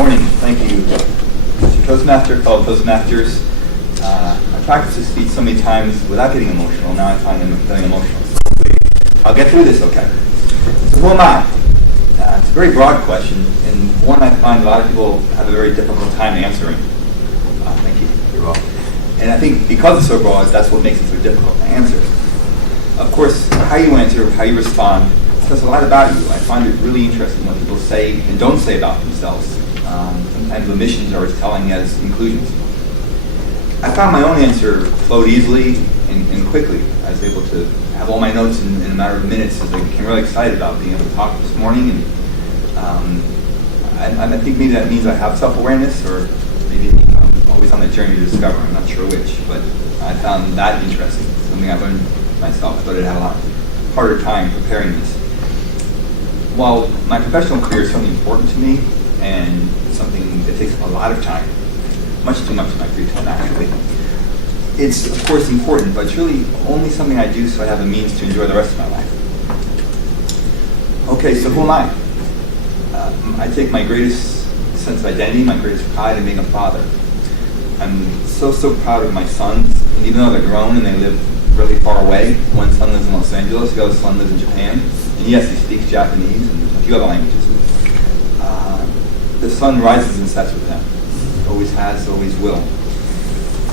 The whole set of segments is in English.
morning. Thank you, Mr. Toastmaster, fellow Toastmasters. I practiced this speech so many times without getting emotional. Now I find I'm getting emotional. So I'll get through this okay. So who am I? It's a very broad question, and one I find a lot of people have a very difficult time answering. Thank you. You're welcome. And I think because it's so broad, that's what makes it so difficult to answer. Of course, how you answer, how you respond, says a lot about you. I find it really interesting what people say and don't say about themselves. Sometimes omissions are as telling as inclusions. I found my own answer flowed easily and quickly. I was able to have all my notes in a matter of minutes as I became really excited about being able to talk this morning. And I think maybe that means I have self-awareness, or maybe it means I'm always on the journey to discover. I'm not sure which, but I found that interesting. Something I learned myself. I thought I'd have a lot harder time preparing this. While my professional career is something important to me and something that takes up a lot of time, much too much of my free time actually, it's of course important, but it's really only something I do so I have a means to enjoy the rest of my life. Okay, so who am I? I take my greatest sense of identity, my greatest pride in being a father. I'm so proud of my sons, and even though they're grown and they live really far away, one son lives in Los Angeles, the other son lives in Japan, and yes, he speaks Japanese and a few other languages. The sun rises and sets with them. Always has, always will.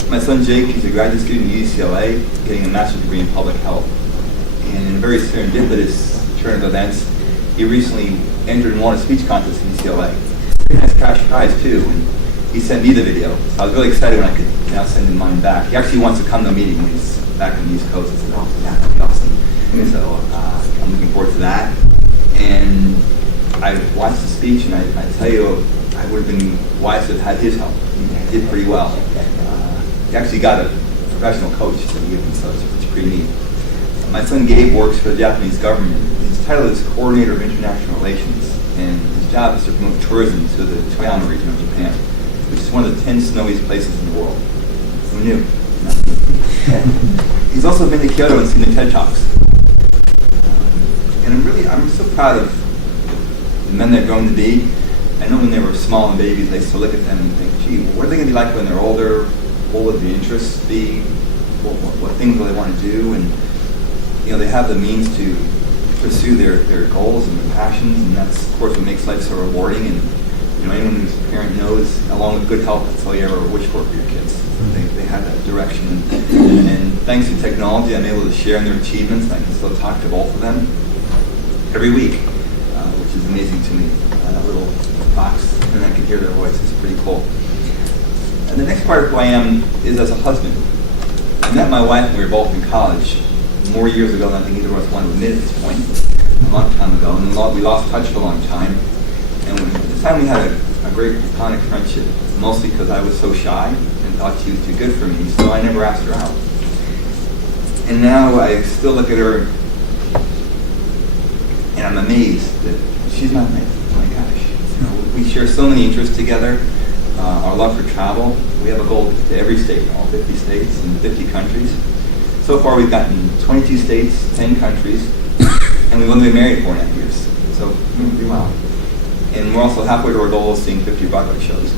My son Jake, he's a graduate student at UCLA, getting a master's degree in public health. And in a very serendipitous turn of events, he recently entered and won a speech contest in UCLA. He has cash prize too, and he sent me the video. So I was really excited when I could now send him mine back. He actually wants to come to a meeting when he's back on the East Coast. I said, oh yeah, that'd be awesome. And so I'm looking forward to that. And I watched the speech, and I tell you, I would have been wise to have had his help. He did pretty well. He actually got a professional coach to give him, so it's pretty neat. My son Gabe works for the Japanese government. His title is Coordinator of International Relations, and his job is to promote tourism to the Toyama region of Japan, which is one of the 10 snowiest places in the world. Who knew? He's also been to Kyoto and seen the TED Talks. And I'm so proud of the men they've grown to be. I know when they were small and babies, I used to look at them and think, gee, what are they going to be like when they're older? What would the interests be? What things will they want to do? And they have the means to pursue their goals and their passions, and that's of course what makes life so rewarding. And anyone who's a parent knows, along with good health, that's all you ever wish for your kids. They have that direction, and thanks to technology, I'm able to share in their achievements, and I can still talk to both of them every week, which is amazing to me. That little box, and I can hear their voice. It's pretty cool. And the next part of who I am is as a husband. I met my wife when we were both in college, more years ago than I think either of us want to admit at this point, a long time ago, and we lost touch for a long time. And at the time we had a great platonic friendship, mostly because I was so shy and thought she was too good for me, so I never asked her out. And now I still look at her and I'm amazed that she's not amazed. Oh my gosh. We share so many interests together. Our love for travel. We have a goal to every state, all 50 states and 50 countries. So far we've gotten 22 states, 10 countries, and we've only been married 4.5 years. So we're doing well. And we're also halfway to our goal of seeing 50 Broadway shows.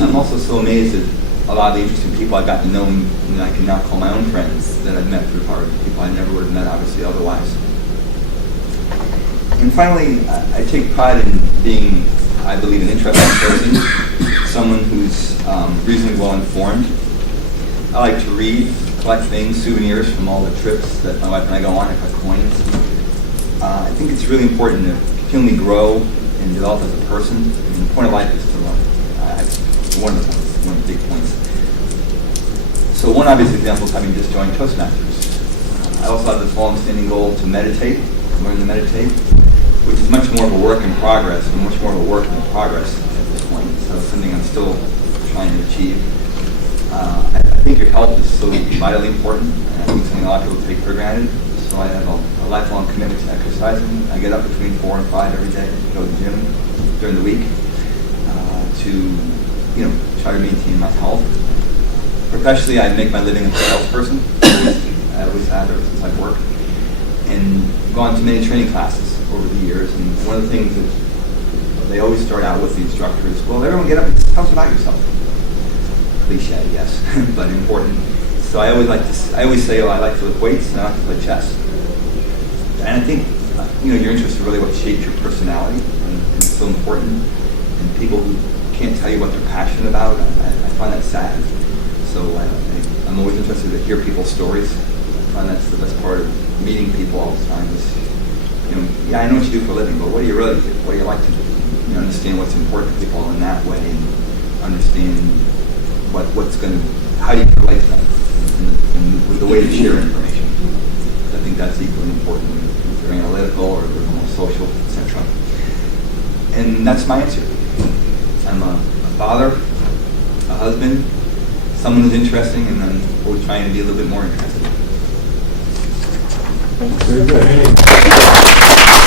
I'm also so amazed at a lot of the interesting people I've gotten to know, and I can now call my own friends that I've met through Harvard, people I never would have met obviously otherwise. And finally, I take pride in being, I believe, an interesting person, someone who's reasonably well informed. I like to read, collect things, souvenirs from all the trips that my wife and I go on. I collect coins. I think it's really important to continually grow and develop as a person. And the point of life is to learn. One of the big points. So one obvious example is having just joined Toastmasters. I also have this long-standing goal to meditate, learn to meditate, which is much more of a work in progress, and much more of a work in progress at this point. So it's something I'm still trying to achieve. I think your health is so vitally important, and I think it's something a lot of people take for granted. So I have a lifelong commitment to exercising. I get up between 4 and 5 every day, go to the gym during the week to try to maintain my health. Professionally, I make my living as a salesperson. I always have ever since I've worked, and gone to many training classes over the years. And one of the things that they always start out with the instructors, well, everyone get up and tell us about yourself. Cliche, yes, but important. So I always say, I like to lift weights and I like to play chess. And I think, your interests are really what shapes your personality, and it's so important. And people who can't tell you what they're passionate about, I find that sad. So I'm always interested to hear people's stories. I find that's the best part of meeting people all the time is, I know what you do for a living, but what do you really do? What do you like to do? Understand what's important to people in that way, and understand how do you relate to them, and with the way you share information. I think that's equally important if they're analytical or they're more social, etc. And that's my answer. I'm a father, a husband, someone who's interesting, and I'm always trying to be a little bit more interesting. Very good.